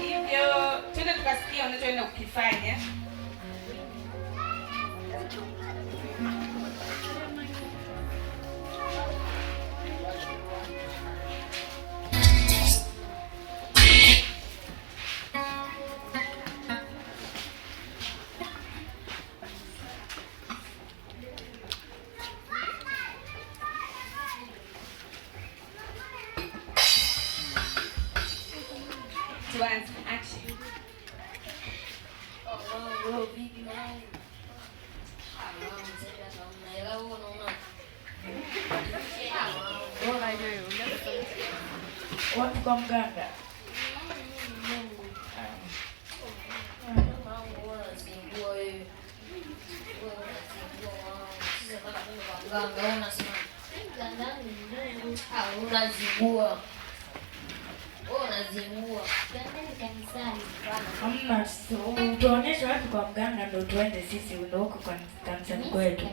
Hivyo twende tukasikia unachoenda kukifanya. Tuanze. Action. Watu kwa mganga. Unazingua. Hamna, tuonyeshe watu kwa mganga ndio tuende sisi huko kwa kanisani kwetu.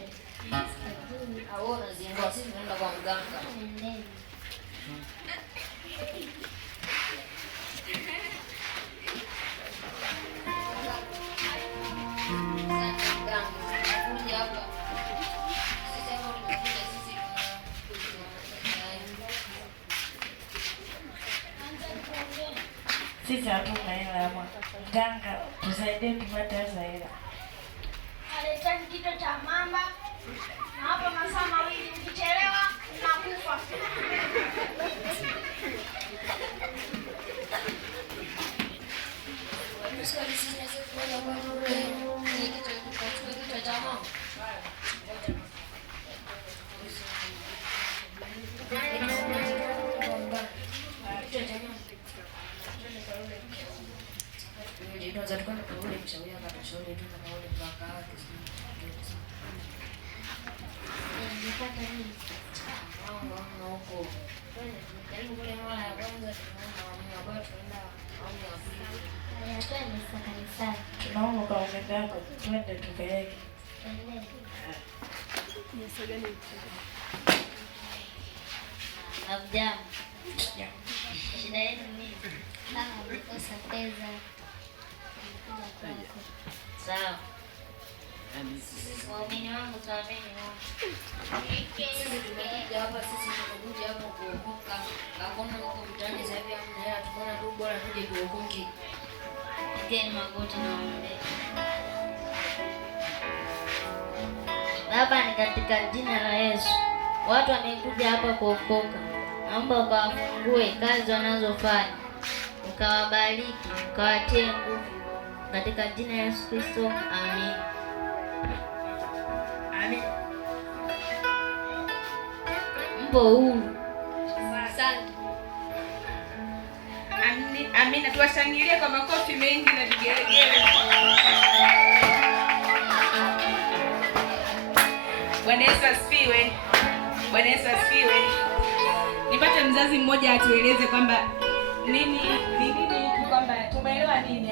Unazingua, sisi tunaenda kwa mganga. Sisi hatuna hela ama mganga, tusaidie tupate hela. Aletani kichwa cha mamba na hapa masaa mawili, ukichelewa unakufa. Tunaomba kwa mganga twende tupeleke. Hamjambo. Shida yenu nini? Kama mmekosa pesa. Sawa. Waumini wangu tuamini Mungu. Sisi tumekuja hapa, kuokoka. Hakuna huko mtaani sasa hivi hamna hela, tumeona tu bora tuje tuokoke. Pigeni magoti na muombe. Baba, ni katika jina la Yesu. Watu wamekuja hapa kuokoka. Naomba ukawafungue kazi wanazofanya. Ukawabariki, ukawatie nguvu. Katika jina la Yesu Kristo. Amen. Amen. Mpo huru. Asante. Amina, tuwashangilie kwa makofi mengi na vigelegele. Bwana Yesu asifiwe. Bwana Yesu asifiwe. Nipate mzazi mmoja atueleze kwamba nini kwamba tumeelewa nini.